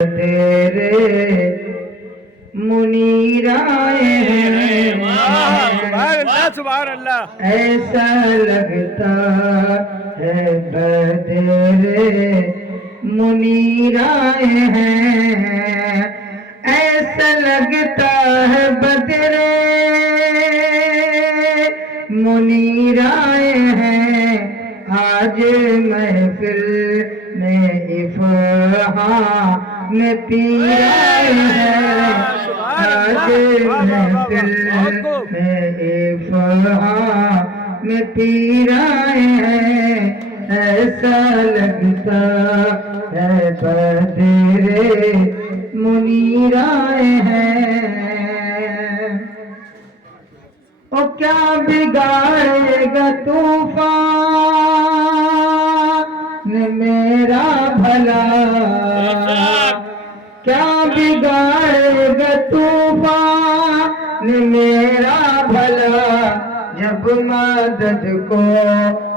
تیرے منیر آئے ہیں، سبحان اللہ، ایسا لگتا ہے بدر منیر آئے ہیں، ایسا لگتا ہے بدر منیر آئے ہیں، آج محفل میں افہام میں پیر آئے ہیں، آج محفل میں افہام میں پیر آئے ہیں، ایسا لگتا ہے بدر منیر آئے ہیں۔ او کیا بگاڑے گا طوفان میرا بھلا، کیا بگاڑے گا طوفان میرا بھلا، جب مدد کو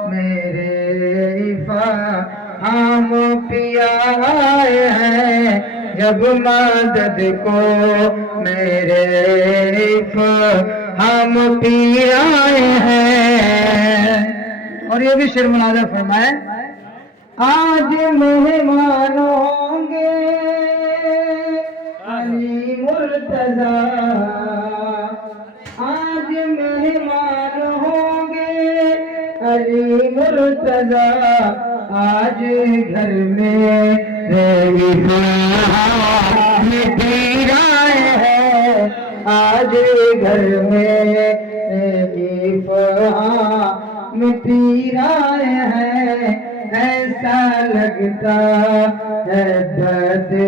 میرے افہام پیا آئے ہیں، جب مدد کو میرے افہام پیا آئے ہیں۔ اور یہ بھی شعر مناظر فرمائے، آج مہمان ہوں گے علی مرتضی، آج مہمان ہوں گے علی مرتضی، آج گھر میں پیر آئے ہیں، آج گھر میں پیر آئے ہیں، ایسا لگتا ہے بدر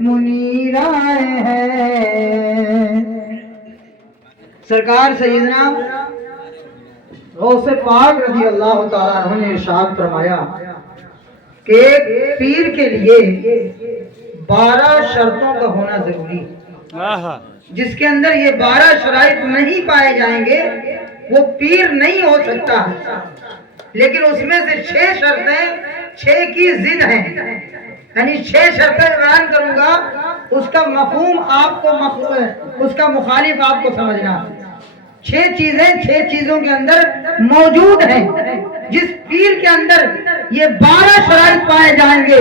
منیر آئے ہیں۔ سرکار سیدنا غوث پاک رضی اللہ تعالیٰ عنہ نے ارشاد فرمایا کہ ایک پیر کے لیے 12 شرطوں کا ہونا ضروری ہے، جس کے اندر یہ 12 شرائط نہیں پائے جائیں گے وہ پیر نہیں ہو سکتا، لیکن اس میں سے 6 شرطیں 6 کی ضد ہیں، یعنی 6 شرطیں بیان کروں گا، اس کا مفہوم آپ کو اس کا مخالف آپ کو سمجھنا۔ 6 چیزیں 6 چیزوں کے اندر موجود ہیں، جس پیر کے اندر یہ 12 شرائط پائے جائیں گے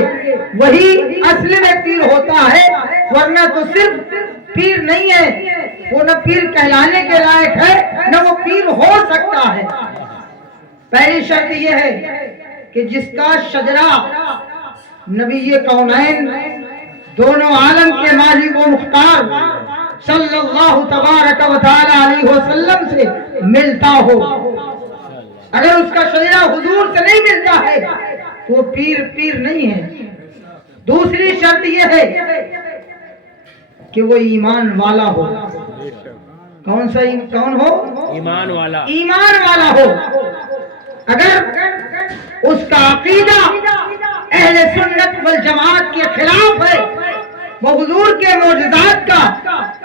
وہی اصل میں پیر ہوتا ہے، ورنہ تو صرف پیر نہیں ہے، وہ نہ پیر کہلانے کے لائق ہے نہ وہ پیر ہو سکتا ہے۔ پہلی شرط یہ ہے کہ جس کا شجرہ نبی کونین دونوں عالم کے مالک و مختار صلی اللہ تبارک و تعالی علیہ وسلم سے ملتا ہو، اگر اس کا شجرہ حضور سے نہیں ملتا ہے تو وہ پیر نہیں ہے۔ دوسری شرط یہ ہے کہ وہ ایمان والا ہو۔ کون ہو؟ ایمان والا، ایمان والا ہو۔ اگر اس کا عقیدہ اہل سنت والجماعت کے خلاف ہے، وہ حضور کے معجزات کا،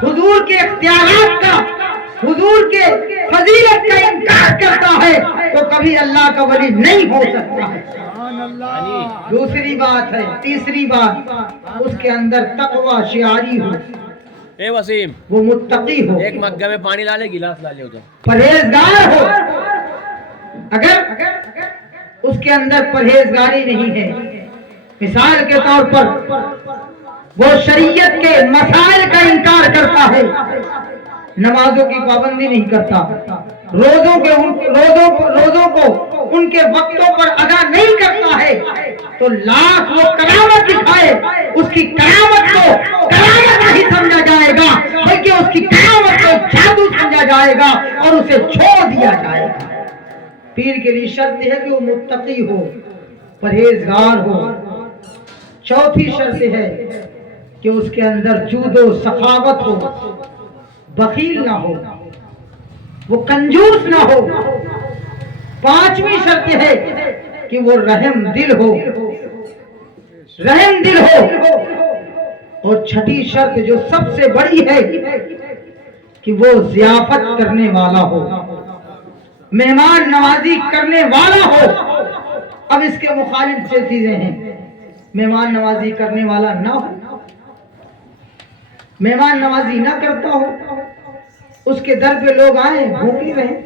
حضور کے اختیارات کا، حضور کے فضیلت کا انکار کرتا ہے تو کبھی اللہ کا ولی نہیں ہو سکتا ہے۔ دوسری بات ہے، تیسری بات، اس کے اندر تقوی شعاری ہو، اے وسیم وہ متقی ہو، ایک مگہ میں پانی لا لے، گلاس لا لے ادھر، پرہیزگار ہو۔ اگر اس کے اندر پرہیزگاری نہیں ہے، مثال کے طور پر وہ شریعت کے مسائل کا انکار کرتا ہے، نمازوں کی پابندی نہیں کرتا، روزوں کو ان کے وقتوں پر ادا نہیں کرتا ہے، تو لاکھ وہ کرامت دکھائے، اس کی کرامت کو کرامت نہیں سمجھا جائے گا، بلکہ اس کی کرامت کو جادو سمجھا جائے گا اور اسے چھوڑ دیا جائے گا۔ پیر کے لیے شرط ہے کہ وہ متقی ہو، پرہیزگار ہو۔ چوتھی شرط ہے کہ اس کے اندر جود و سخاوت ہو، بخیل نہ ہو، وہ کنجوس نہ ہو۔ پانچویں شرط ہے کہ وہ رحم دل ہو، اور چھٹی شرط جو سب سے بڑی ہے کہ وہ ضیافت کرنے والا ہو، مہمان نوازی کرنے والا ہو۔ اب اس کے مخالف سے چیزیں ہیں، مہمان نوازی کرنے والا نہ ہو، مہمان نوازی نہ کرتا ہو، اس کے در پہ لوگ آئیں بھوکے رہیں،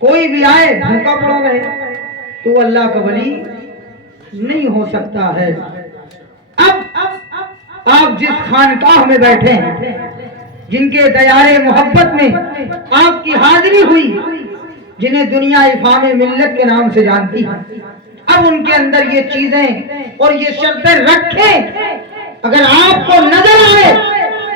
کوئی بھی آئے بھوکا پڑا رہے، تو وہ اللہ کا ولی نہیں ہو سکتا ہے۔ اب آپ جس خانقاہ میں بیٹھے ہیں، جن کے دیار محبت میں آپ کی حاضری ہوئی، جنہیں دنیا افہام ملت کے نام سے جانتی ہے، اب ان کے اندر یہ چیزیں اور یہ شرطیں رکھیں، اگر آپ کو نظر آئے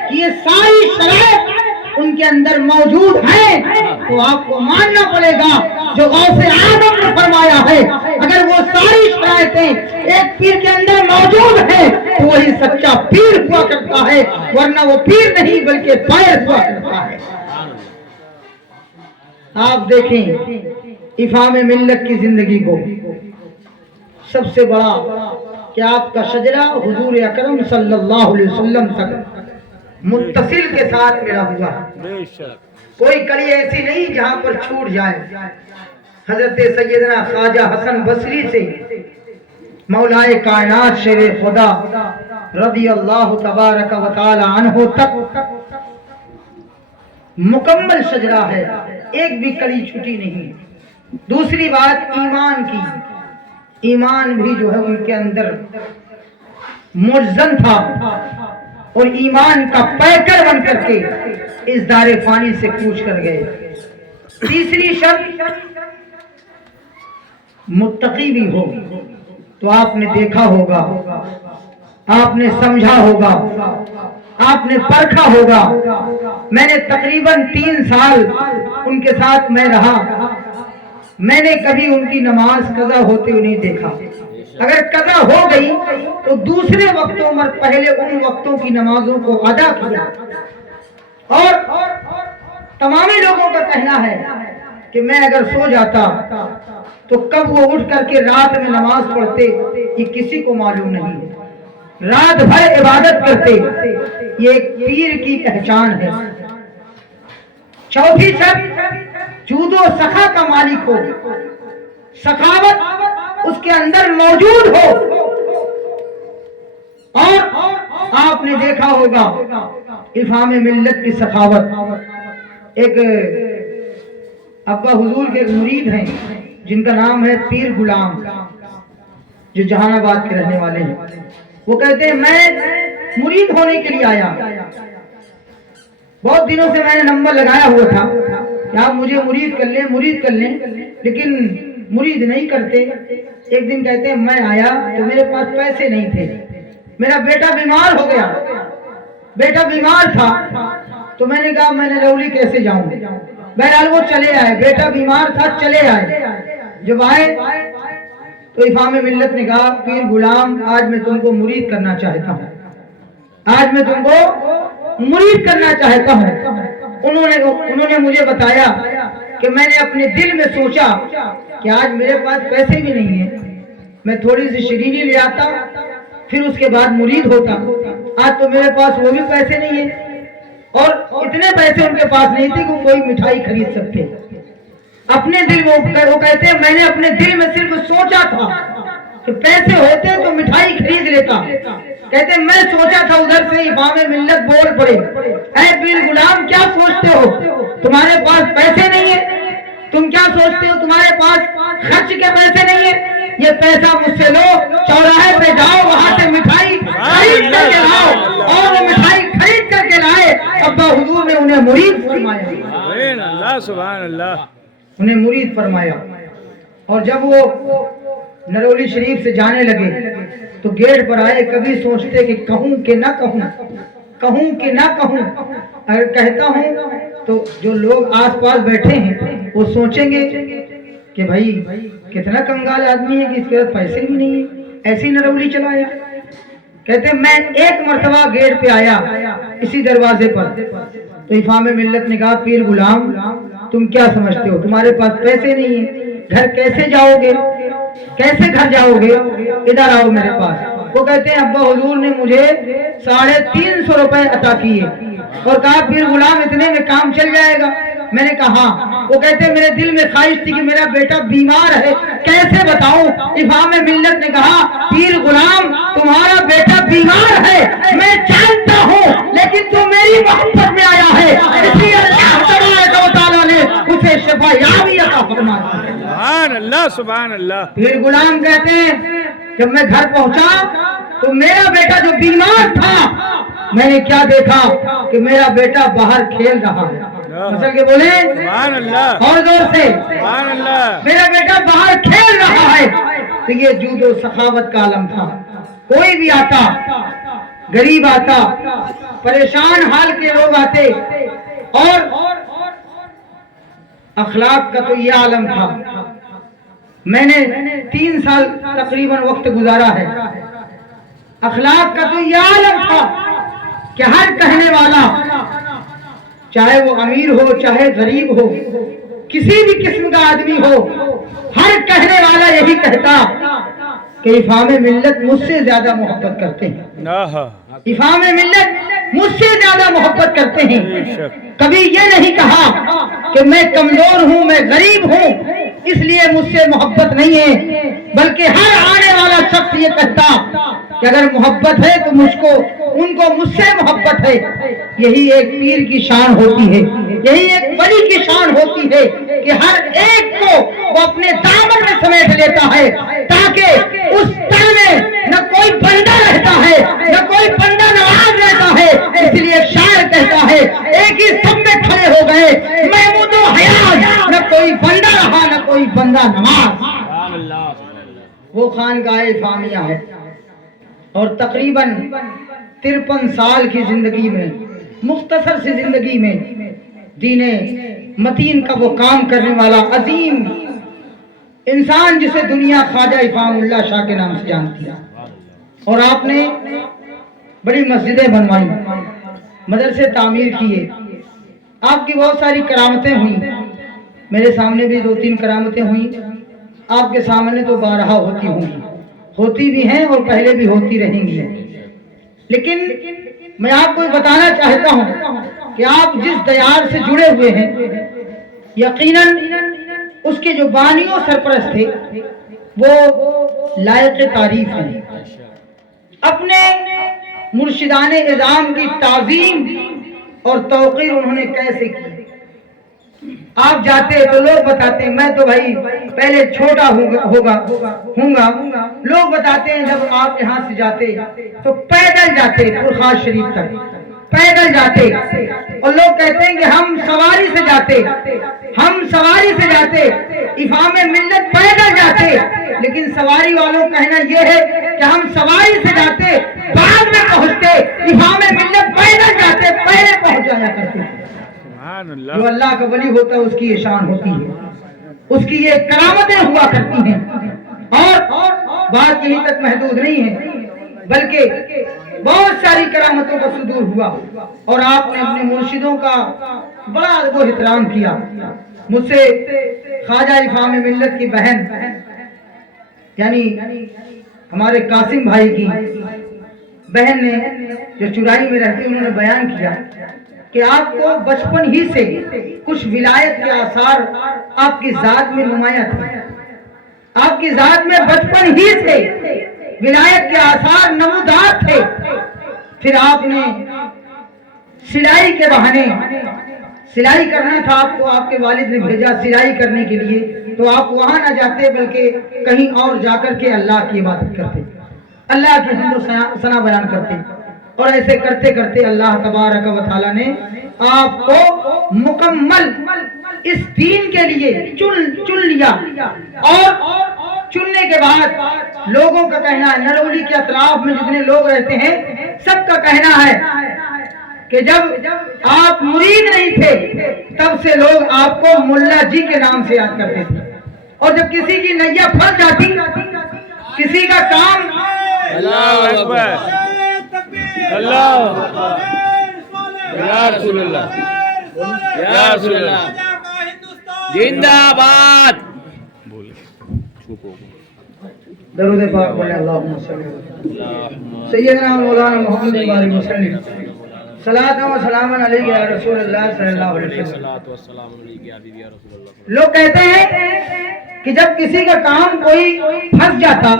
کہ یہ ساری شرائط ان کے اندر موجود ہیں، تو آپ کو ماننا پڑے گا جو غوث اعظم نے فرمایا ہے، اگر وہ ساری شرائطیں ایک پیر کے اندر موجود ہیں تو وہی سچا پیر ہوا کرتا ہے، ورنہ وہ پیر نہیں بلکہ پیر ہوا کرتا ہے۔ آپ دیکھیں افہام ملت کی زندگی کو، سب سے بڑا کہ آپ کا شجرہ حضور اکرم صلی اللہ علیہ وسلم تک متصل کے ساتھ ملا ہوا ہے، کوئی کڑی ایسی نہیں جہاں پر چھوٹ جائے۔ حضرت سیدنا خواجہ حسن بصری سے مولائے کائنات شیر خدا رضی اللہ تبارک و تعالی عنہ تک مکمل شجرہ ہے، ایک بھی کڑی چھٹی نہیں۔ دوسری بات ایمان کی، ایمان بھی جو ہے ان کے اندر مجزن تھا، اور ایمان کا پیکر بن کر کے اس دار فانی سے کوچ کر گئے۔ تیسری شرط متقی بھی ہو، تو آپ نے دیکھا ہوگا، آپ نے سمجھا ہوگا، آپ نے پرکھا ہوگا۔ میں نے تقریباً 3 سال ان کے ساتھ میں رہا، میں نے کبھی ان کی نماز قضا ہوتے ہوئے نہیں دیکھا۔ اگر قضا ہو گئی تو دوسرے وقتوں میں پہلے ان وقتوں کی نمازوں کو ادا کیا۔ اور تمام لوگوں کا کہنا ہے کہ میں اگر سو جاتا تو کب وہ اٹھ کر کے رات میں نماز پڑھتے یہ کسی کو معلوم نہیں، رات بھر عبادت کرتے، یہ ایک پیر کی پہچان ہے۔ چوتھی شرط جود و سخا کا مالک ہو، سخاوت اس کے اندر موجود ہو۔ اور آپ نے دیکھا ہوگا افہام ملت کی سخاوت، ایک ابا حضور کے ایک مرید ہیں جن کا نام ہے پیر غلام، جو جہان آباد کے رہنے والے ہیں۔ وہ کہتے ہیں میں مرید ہونے کے لیے آیا، بہت دنوں سے میں نے نمبر لگایا ہوا تھا کہ آپ مجھے مرید کر لیں، مرید کر لیں، لیکن مرید نہیں کرتے۔ ایک دن کہتے ہیں میں آیا تو میرے پاس پیسے نہیں تھے، میرا بیٹا بیمار ہو گیا، بیٹا بیمار تھا، تو میں نے کہا میں نرولی کیسے جاؤں۔ بہرحال وہ چلے آئے، بیٹا بیمار تھا چلے آئے۔ جب آئے تو افہام ملت نے کہا پیر غلام آج میں تم کو مرید کرنا چاہتا ہوں، آج میں تم کو مرید کرنا چاہتا ہوں۔ انہوں نے مجھے بتایا کہ میں نے اپنے دل میں سوچا کہ آج میرے پاس پیسے بھی نہیں ہیں، میں تھوڑی سی شیرینی لے آتا پھر اس کے بعد مرید ہوتا، آج تو میرے پاس وہ بھی پیسے نہیں ہیں، اور اتنے پیسے ان کے پاس نہیں تھے کہ کوئی مٹھائی خرید سکتے۔ اپنے دل میں وہ کہتے ہیں میں نے اپنے دل میں صرف سوچا تھا کہ پیسے ہوتے تو مٹھائی خرید لیتا۔ کہتے ہیں میں سوچا تھا، ادھر سے افہام ملت بول پڑے اے پیر غلام کیا سوچتے ہو، تمہارے پاس پیسے نہیں ہیں، تم کیا سوچتے ہو تمہارے پاس خرچ کے پیسے نہیں ہیں، یہ پیسہ مجھ سے لو، چوراہے پہ جاؤ وہاں سے مٹھائی خرید کر کے لاؤ۔ اور وہ مٹھائی خرید کر کے لائے، ابا حضور نے انہیں مرید فرمایا، سبحان اللہ، انہیں مرید فرمایا۔ اور جب وہ نرولی شریف سے جانے لگے تو گیٹ پر آئے، کبھی سوچتے کہ کہوں کہ نہ کہوں، کہوں کہ نہ کہوں، اگر کہتا ہوں تو جو لوگ آس پاس بیٹھے ہیں وہ سوچیں گے کہ بھائی کتنا کنگال آدمی ہے کہ اس کے پاس پیسے بھی نہیں ہیں، ایسی نرولی چلایا۔ کہتے ہیں میں ایک مرتبہ گیٹ پہ آیا اسی دروازے پر، تو افہام ملت نے کہا پیر غلام تم کیا سمجھتے ہو، تمہارے پاس پیسے نہیں ہیں، گھر کیسے جاؤ گے، کیسے گھر جاؤ گے، ادھر آؤ میرے پاس۔ وہ کہتے ہیں ابا حضور نے مجھے 350 روپے عطا کیے اور کہا پیر غلام اتنے میں کام چل جائے گا۔ میں نے کہا وہ کہتے ہیں میرے دل میں خواہش تھی کہ میرا بیٹا بیمار ہے، کیسے بتاؤں۔ افہام ملت نے کہا پیر غلام تمہارا بیٹا بیمار ہے میں جانتا ہوں، لیکن تو میری محبت میں آیا ہے، اس لیے اللہ تبارک و تعالیٰ نے اسے شفا یابی عطا فرمایا۔ سبحان اللہ سبحان اللہ۔ پیر غلام کہتے ہیں جب میں گھر پہنچا تو میرا بیٹا جو بیمار تھا، میں نے کیا دیکھا کہ میرا بیٹا باہر کھیل رہا ہے۔ مسل کے بولے سبحان اللہ اور زور سے، سبحان اللہ۔ میرا بیٹا باہر کھیل رہا ہے۔ تو یہ جود و سخاوت کا عالم تھا۔ کوئی بھی آتا، غریب آتا، پریشان حال کے لوگ آتے، اور اخلاق کا تو یہ عالم تھا۔ میں نے 3 سال تقریباً وقت گزارا ہے۔ اخلاق کا تو یہ عالم تھا کہ ہر کہنے والا، چاہے وہ امیر ہو چاہے غریب ہو، کسی بھی قسم کا آدمی ہو، ہر کہنے والا یہی کہتا کہ افہام ملت مجھ سے زیادہ محبت کرتے ہیں، افہام ملت مجھ سے زیادہ محبت کرتے ہیں۔ کبھی یہ نہیں کہا کہ میں کمزور ہوں، میں غریب ہوں، اس لیے مجھ سے محبت نہیں ہے، بلکہ ہر آنے والا شخص یہ کہتا کہ اگر محبت ہے تو ان کو مجھ سے محبت ہے۔ یہی ایک پیر کی شان ہوتی ہے، یہی ایک ولی کی شان ہوتی ہے کہ ہر ایک کو وہ اپنے دامن میں سمیٹ لیتا ہے، تاکہ اس تن میں نہ کوئی بندہ رہتا ہے نہ کوئی بندہ نواز رہتا ہے۔ اس لیے ایک شاعر کہتا ہے ایک ہی سب میں کھڑے ہو گئے محمود و حیات، نہ کوئی بندہ رہا نہ کوئی بندہ نواز۔ وہ خانقاہ افہامیہ ہے، اور تقریباً 53 سال کی زندگی میں، مختصر سی زندگی میں، دین متین کا وہ کام کرنے والا عظیم انسان جسے دنیا خواجہ افہام اللہ شاہ کے نام سے جانتی ہے۔ اور آپ نے بڑی مسجدیں بنوائی، مدرسے تعمیر کیے، آپ کی بہت ساری کرامتیں ہوئیں، میرے سامنے بھی 2-3 کرامتیں ہوئیں، آپ کے سامنے تو بارہا ہوتی ہوں گی، ہوتی بھی ہیں اور پہلے بھی ہوتی رہیں گی، لیکن میں آپ کو بتانا چاہتا ہوں کہ آپ جس دیار سے جڑے ہوئے ہیں، یقیناً اس کے جو بانی و سرپرست تھے وہ لائق تعریف ہیں۔ اپنے مرشدان اعظام کی تعظیم اور توقیر انہوں نے کیسے کی؟ آپ جاتے تو لوگ بتاتے ہیں میں تو بھائی پہلے چھوٹا ہوں گا، لوگ بتاتے ہیں جب آپ یہاں سے جاتے تو پیدل جاتے پرخاش شریف تک، پیدل جاتے، اور لوگ کہتے ہیں کہ ہم سواری سے جاتے، افہام ملت پیدل جاتے، لیکن سواری والوں کہنا یہ ہے کہ ہم سواری سے جاتے بعد میں پہنچتے، افہام ملت پیدل جاتے پہلے پہنچ جایا کرتے۔ جو اللہ کا ولی ہوتا ہے اس کی یہ شان ہوتی ہے، اس کی یہ کرامتیں ہوا کرتی ہیں، اور بات یہیں تک محدود نہیں ہے بلکہ بہت ساری کرامتوں کا صدور ہوا، اور آپ نے اپنے مرشدوں کا بڑا ادب و احترام کیا۔ مجھ سے خواجہ افہام ملت کی بہن یعنی ہمارے قاسم بھائی کی بہن نے جو چرائی میں رہتی انہوں نے بیان کیا کہ آپ کو بچپن ہی سے کچھ ولایت کے آثار آپ کی ذات میں نمایاں تھے، آپ کی ذات میں بچپن ہی سے ولایت کے آثار نمودار تھے۔ پھر آپ نے سلائی کے بہانے، سلائی کرنا تھا آپ کو، آپ کے والد نے بھیجا سلائی کرنے کے لیے، تو آپ وہاں نہ جاتے بلکہ کہیں اور جا کر کے اللہ کی عبادت کرتے، اللہ کی حمد و ثنا بیان کرتے، اور ایسے کرتے کرتے اللہ تبارک و تعالی نے آپ کو مکمل اس دین کے لیے چن لیا، اور چننے کے بعد لوگوں کا کہنا ہے، نرولی کے اطراف میں جتنے لوگ رہتے ہیں سب کا کہنا ہے کہ جب آپ مرید نہیں تھے تب سے لوگ آپ کو ملا جی کے نام سے یاد کرتے تھے، اور جب کسی کی نیا پھنس جاتی، کسی کا کام، اللہ اکبر، اللہ یا رسول اللہ، یا رسول اللہ، زندہ باد، درود پاک پڑھیں، اللہم صلی اللہ علیہ سیدنا مولانا محمد علیہ وسلم، صلاۃ و سلام علیہ یا رسول اللہ صلی اللہ علیہ وسلم۔ لوگ کہتے ہیں کہ جب کسی کا کام کوئی پھنس جاتا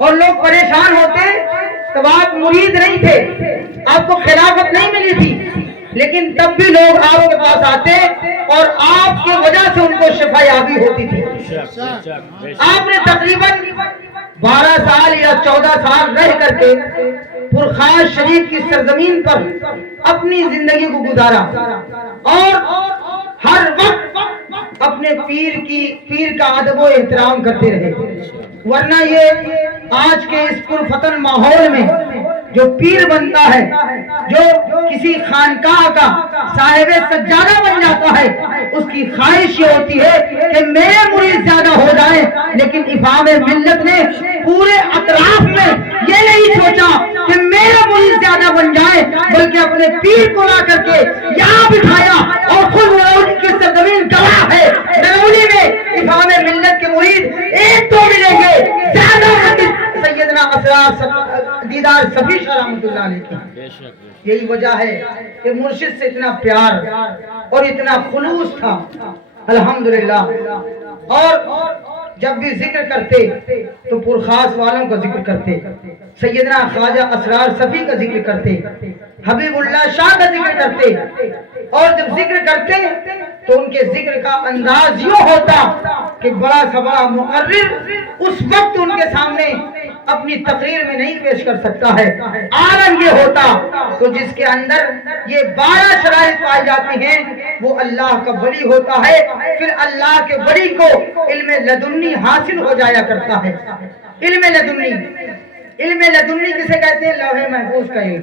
اور لوگ پریشان ہوتے تب آپ مرید نہیں تھے، آپ کو خلافت نہیں ملی تھی، لیکن تب بھی لوگ آپ کے پاس آتے اور آپ کی وجہ سے ان کو شفا یابی ہوتی تھی۔ آپ نے تقریباً 12 سال یا 14 سال رہ کر کے پرخاش شریف کی سرزمین پر اپنی زندگی کو گزارا اور ہر وقت اپنے پیر کا ادب و احترام کرتے رہے، ورنہ یہ آج کے اس پرفتن ماحول میں جو پیر بنتا ہے، جو کسی خانقاہ کا صاحب سجادہ بن جاتا ہے، اس کی خواہش یہ ہوتی ہے کہ میرے مرید زیادہ ہو جائیں، لیکن امام ملت نے پورے اطراف میں یہ نہیں سوچا کہ میرا مرید زیادہ بن جائے، بلکہ اپنے پیر کو لا کر کے یہاں بٹھایا اور خود نرولی کی سرزمین گواہ ہے، نرولی میں امام ملت کے مرید ایک تو ملیں گے، زیادہ سیدنا اسرار دیدار صفی شاہ رحمۃ اللہ علیہ کی۔ یہی وجہ ہے کہ مرشد سے اتنا پیار اور اتنا خلوص تھا، الحمدللہ۔ اور جب بھی ذکر کرتے تو پرخاص والوں کا ذکر کرتے، سیدنا خواجہ اسرار صفی کا ذکر کرتے، حبیب اللہ شاہ کا ذکر کرتے، اور جب ذکر کرتے تو ان کے ذکر کا انداز یہ ہوتا کہ بڑا سا بڑا مقرر اس وقت ان کے سامنے اپنی تقریر میں نہیں پیش کر سکتا ہے، عالم یہ ہوتا تو جس کے اندر یہ 12 شرائط پائی جاتی ہیں وہ اللہ کا ولی ہوتا ہے، پھر اللہ کے ولی کو علم لدنی حاصل ہو جایا کرتا ہے۔ علم لدنی کسے کہتے ہیں؟ لوح محفوظ کا علم،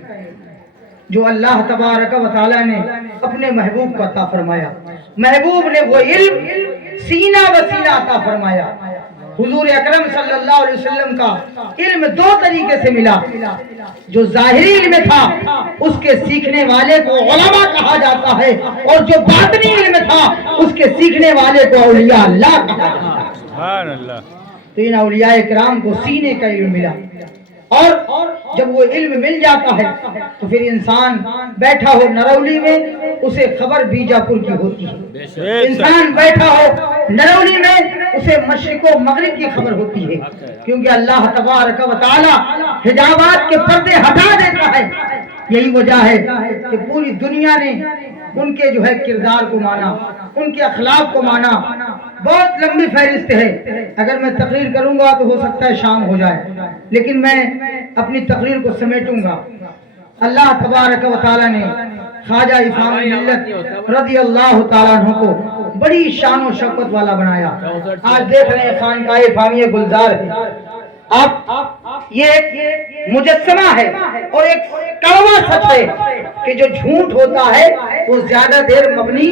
جو اللہ تبارک و تعالی نے اپنے محبوب کو عطا فرمایا۔ محبوب نے وہ علم سینہ بسینہ عطا فرمایا۔ حضور اکرم صلی اللہ علیہ وسلم کا علم 2 طریقے سے ملا، جو ظاہری علم تھا اس کے سیکھنے والے کو علماء کہا جاتا ہے، اور جو باطنی علم تھا اس کے سیکھنے والے کو اولیاء اللہ کہا جاتا ہے۔ سبحان اللہ۔ تو ان اولیاء کرام کو سینے کا علم ملا، اور جب وہ علم مل جاتا ہے تو پھر انسان بیٹھا ہو نرولی میں اسے خبر بیجاپور کی ہوتی ہے، انسان بیٹھا ہو نرولی میں اسے مشرق و مغرب کی خبر ہوتی ہے، کیونکہ اللہ تبارک و تعالی حجابات کے پردے ہٹا دیتا ہے۔ یہی وجہ ہے کہ پوری دنیا نے ان کے جو ہے کردار کو مانا، ان کے اخلاق کو مانا۔ بہت لمبی فہرست ہے، اگر میں تقریر کروں گا تو ہو سکتا ہے شام ہو جائے، لیکن میں اپنی تقریر کو سمیٹوں گا۔ اللہ تبارک و تعالی نے خواجہ امام ملت رضی اللہ تعالیٰ عنہ کو بڑی شان و شوکت والا بنایا۔ آج دیکھ رہے ہیں خانقاہ فامیہ گلزار ہے، آپ یہ ایک مجسمہ ہے اور ایک کڑوا سچ ہے کہ جو جھوٹ ہوتا ہے وہ زیادہ دیر مبنی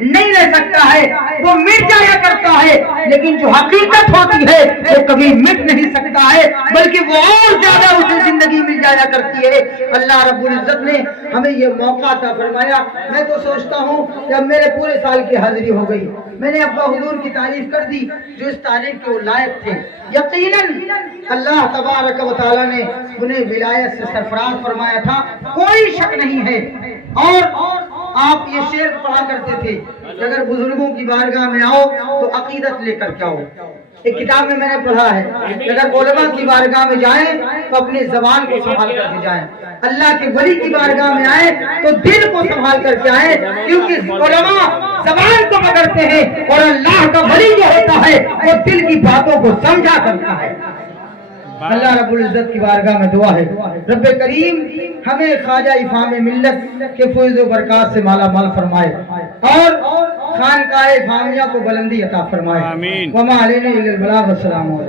نہیں رہ سکتا ہے، وہ مٹ جایا کرتا ہے، لیکن جو حقیقت ہوتی ہے وہ کبھی مٹ نہیں سکتا ہے، بلکہ وہ اور زیادہ اسے زندگی مل جایا کرتی ہے۔ اللہ رب العزت نے ہمیں یہ موقع عطا فرمایا۔ میں تو سوچتا ہوں کہ اب میرے پورے سال کی حاضری ہو گئی، میں نے ابا حضور کی تعریف کر دی جو اس تعریف کے وہ لائق تھے۔ یقیناً اللہ تبارک و تعالی نے انہیں ولایت سے سرفراز فرمایا تھا، کوئی شک نہیں ہے۔ اور آپ یہ شعر پڑھا کرتے تھے کہ اگر بزرگوں کی بارگاہ میں آؤ تو عقیدت لے کر کے آؤ۔ ایک کتاب میں نے پڑھا ہے کہ اگر علماء کی بارگاہ میں جائیں تو اپنی زبان کو سنبھال کر کے جائیں، اللہ کے ولی کی بارگاہ میں آئیں تو دل کو سنبھال کر کے آئیں، کیونکہ علماء زبان کو پکڑتے ہیں اور اللہ کا ولی جو ہوتا ہے وہ دل کی باتوں کو سمجھا کرتا ہے۔ اللہ رب العزت کی بارگاہ میں دعا ہے رب کریم ہمیں خواجہ امام ملت کے فیض و برکات سے مالا مال فرمائے اور خانقاہ فامیہ کو بلندی عطا فرمائے۔ وما علینا الا البلاغ، السلام علیکم۔